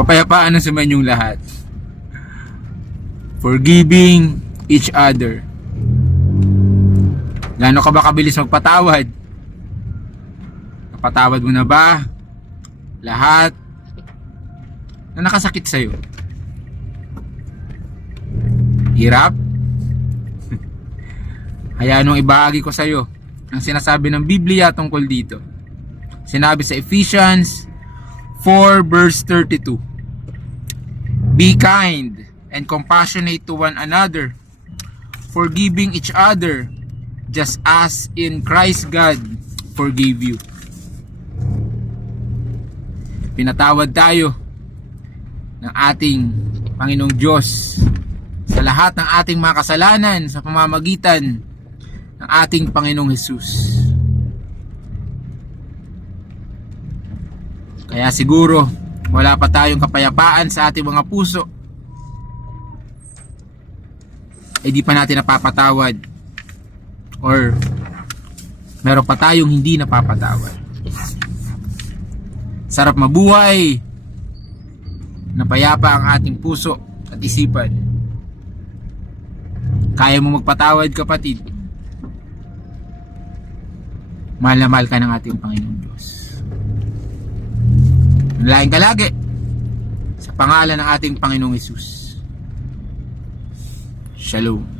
Kapayapaan na sa inyong lahat. Forgiving each other. Gaano ka ba kabilis magpatawad? Napatawad mo na ba lahat na nakasakit sa'yo? Hirap? Hayaan nung ibahagi ko sa'yo ang sinasabi ng Biblia tungkol dito. Sinabi sa Ephesians 4 verse 32. Be kind and compassionate to one another, forgiving each other, just as in Christ God forgave you. Pinatawad tayo ng ating Panginoong Diyos sa lahat ng ating mga kasalanan sa pamamagitan ng ating Panginoong Hesus. Kaya siguro wala pa tayong kapayapaan sa ating mga puso, ay di pa natin napapatawad, or meron pa tayong hindi napapatawad. Sarap mabuhay na payapa ang ating puso at isipan. Kaya mo magpatawad, kapatid? Mahal na mahal ka ng ating Panginoong Diyos. Manalangin ka lagi sa pangalan ng ating Panginoong Hesus. Shalom.